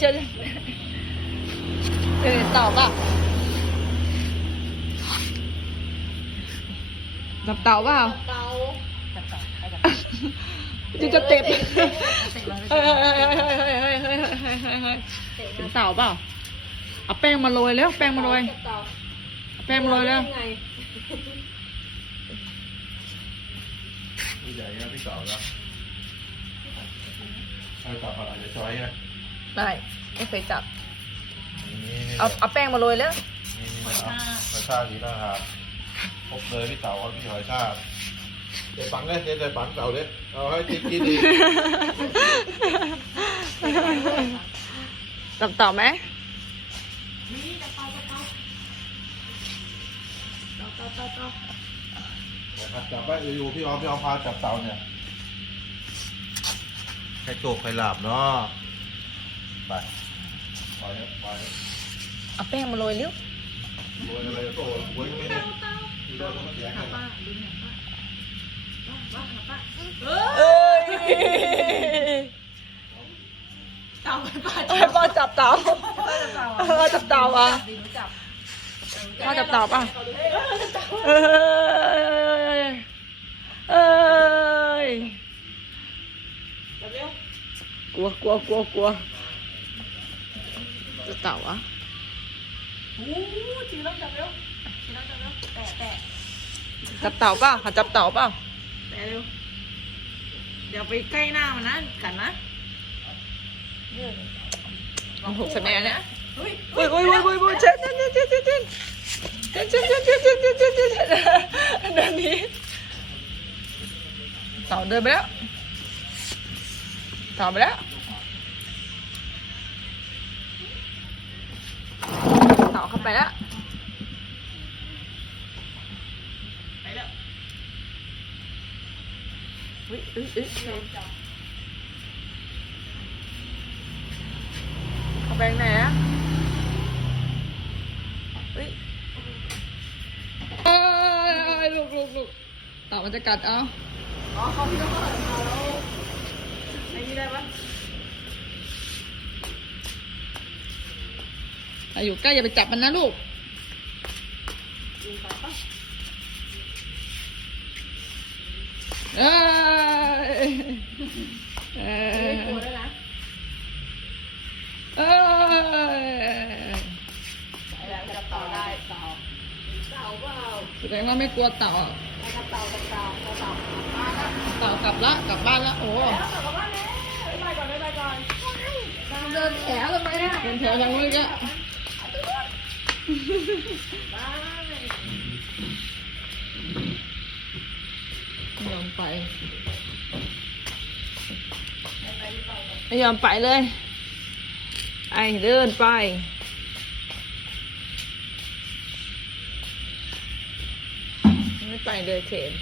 เจอเออตอบป่ะจับเต่าเปล่าเต่าจะจะเตะเฮ้ยเฮ้ยเฮ้ยเฮ้ยเฮ้ยเฮ้ยเฮ้ยเป็นเต่าเปล่าเอาแป้งมาโรยเล้วแป้งมาโรยแป้งมาโรยเล้วใหญ่นะพี่เต่านะไอ้เต่าอาจจะจอยไง ไม่ไม่เคยจับ นี่นี่เอาเอาแป้งมาโรยแล้ว นี่นี่นะหอยชาติสีหน้าครับพบเลยพี่เต่าเขาพี่หอยชาติเดี๋ยวฝังเลยเดี๋ยวจะฝังเต่าเลยเอาให้กินกินดีจับเต่าไหมนะครับจับไว้อยู่ๆพี่ออมพี่ออมพาจับเต่าเนี่ยให้โจกให้หลับเนาะ ไปไปไปเอาแป้งมาโรยเร็วโรยอะไรโตโรยไม่ได้โรยมันแข็งป้าดูหน่อยป้าป้าป้าเอ้ยเต่าป้าป้าจับเต่าป้าจับเต่าอะป้าจับเต่าป่ะเอ้ยเอ้ยกลัวกลัวกลัวกลัว จับเต่าอะโอ้จีแล้วจับเร็วจีแล้วจับเร็วแตะแตะจับเต่าเปล่าหาจับเต่าเปล่าแตะเร็วเดี๋ยวไปใกล้หน้ามันนะกันนะลองหกใส่แม่เนี่ยเฮ้ยอุ้ยอุ้ยอุ้ยอุ้ยอุ้ยเช่นเช่นเช่นเช่นเช่นเช่นเช่นเช่นเช่นเช่นเช่นเช่นเช่นเช่นเดินหนี้เต่าเดินไปแล้วเต่าไปแล้ว ไปแล้ว ไปแล้วอุ้ยอุ้ยอุ้ยเอาแบงค์ไหนอะอุ้ยเอ้ยลูกลูกลูกเต่ามันจะกัดเอาอ๋อเขาพี่ต้องเข้าหลังเขาแล้วไอ้นี่ได้ปะ อยู่ใกล้อย่าไปจับมันนะลูกเอ้ยเอ้ยเอ้ยต่อได้ต่อเต่าเปล่าแสดงว่าไม่กลัวเต่าเต่อต่าต่าต่ากลับละกลับบ้านละโอ้ยไปก่อนไปก่อนเดินแถวลงไปนะเดินแถวยังนู้นก็ ยอะบ้าไม่ยอมไป ไม่ยอมไปเลย ไอเดินไป ไม่ไปเลยเขน